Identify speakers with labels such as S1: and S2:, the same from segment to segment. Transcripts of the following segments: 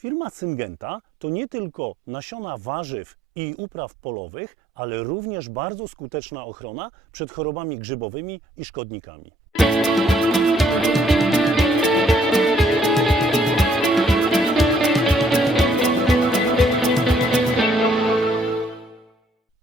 S1: Firma Syngenta to nie tylko nasiona warzyw i upraw polowych, ale również bardzo skuteczna ochrona przed chorobami grzybowymi i szkodnikami.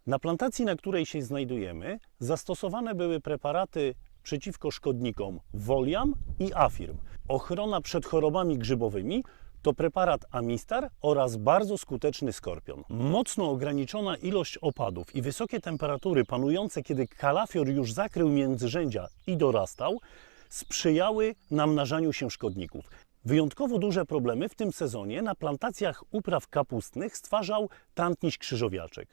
S1: Na plantacji, na której się znajdujemy, zastosowane były preparaty przeciwko szkodnikom Voliam i Afirm. Ochrona przed chorobami grzybowymi to preparat Amistar oraz bardzo skuteczny skorpion. Mocno ograniczona ilość opadów i wysokie temperatury panujące, kiedy kalafior już zakrył międzyrzędzia i dorastał, sprzyjały namnażaniu się szkodników. Wyjątkowo duże problemy w tym sezonie na plantacjach upraw kapustnych stwarzał tantniś krzyżowiaczek.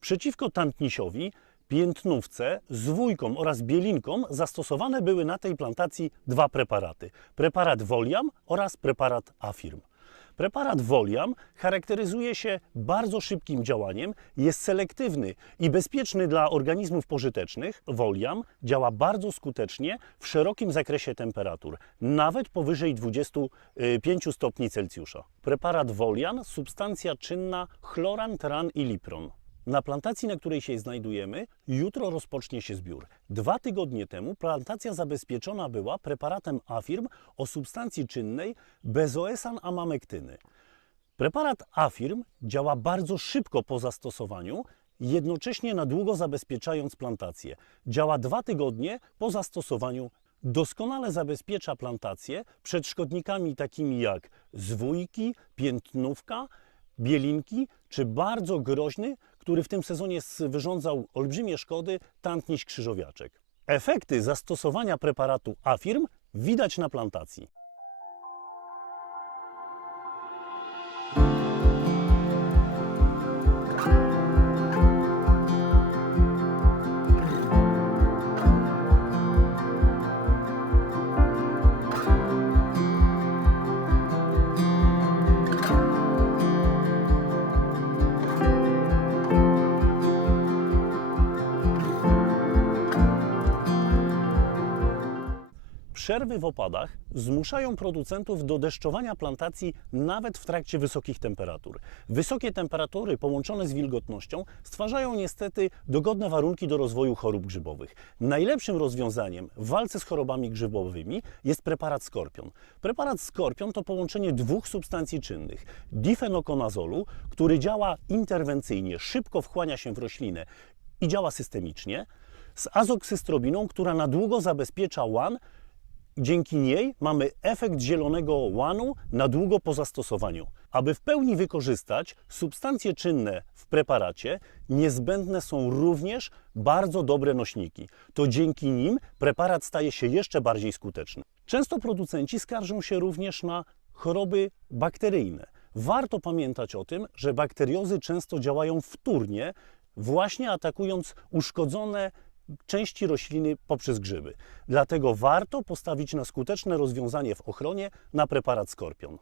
S1: Przeciwko tantnisiowi, piętnówce, zwójkom oraz bielinkom zastosowane były na tej plantacji dwa preparaty. Preparat Voliam oraz preparat Afirm. Preparat Voliam charakteryzuje się bardzo szybkim działaniem, jest selektywny i bezpieczny dla organizmów pożytecznych. Voliam działa bardzo skutecznie w szerokim zakresie temperatur, nawet powyżej 25 stopni Celsjusza. Preparat Volian, substancja czynna chloran, tran i lipron. Na plantacji, na której się znajdujemy, jutro rozpocznie się zbiór. Dwa tygodnie temu plantacja zabezpieczona była preparatem Afirm o substancji czynnej bezoesan amamektyny. Preparat Afirm działa bardzo szybko po zastosowaniu, jednocześnie na długo zabezpieczając plantację. Działa dwa tygodnie po zastosowaniu. Doskonale zabezpiecza plantację przed szkodnikami takimi jak zwójki, piętnówka, bielinki czy bardzo groźny, który w tym sezonie wyrządzał olbrzymie szkody, tantniś krzyżowiaczek. Efekty zastosowania preparatu Afirm widać na plantacji. Przerwy w opadach zmuszają producentów do deszczowania plantacji nawet w trakcie wysokich temperatur. Wysokie temperatury połączone z wilgotnością stwarzają niestety dogodne warunki do rozwoju chorób grzybowych. Najlepszym rozwiązaniem w walce z chorobami grzybowymi jest preparat Skorpion. Preparat Skorpion to połączenie dwóch substancji czynnych: difenokonazolu, który działa interwencyjnie, szybko wchłania się w roślinę i działa systemicznie, z azoksystrobiną, która na długo zabezpiecza łan Dzięki niej mamy efekt zielonego łanu na długo po zastosowaniu. Aby w pełni wykorzystać substancje czynne w preparacie, niezbędne są również bardzo dobre nośniki. To dzięki nim preparat staje się jeszcze bardziej skuteczny. Często producenci skarżą się również na choroby bakteryjne. Warto pamiętać o tym, że bakteriozy często działają wtórnie, właśnie atakując uszkodzone części rośliny poprzez grzyby. Dlatego warto postawić na skuteczne rozwiązanie w ochronie na preparat Skorpion.